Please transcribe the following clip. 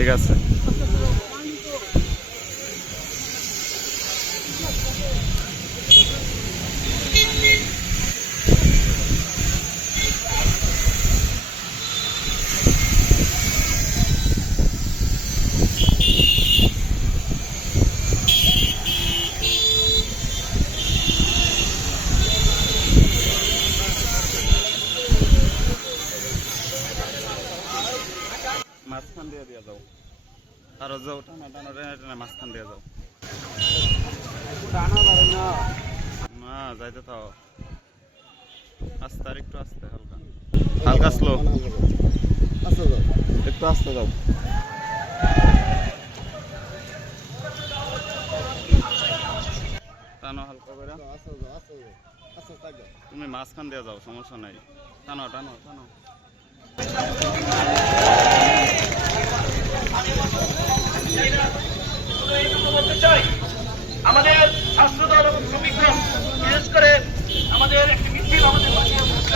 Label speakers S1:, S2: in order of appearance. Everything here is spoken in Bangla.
S1: ঠিক আছে। মাঝখান দিয়ে দিয়ে যাও। আরও যাও টানা টানা টেনে টেনে মাঝখান দিয়ে যাও। না। যাইতে থাও। আস্তে আর একটু আস্তে হালকা। হালকা স্লো একটু আস্তে যাও। টানো হালকা করে। তুমি মাঝখান দিয়ে যাও সমস্যা নাই। টানো টানো টানো।
S2: আমাদের স্বাস্থ্য শ্রমিকরা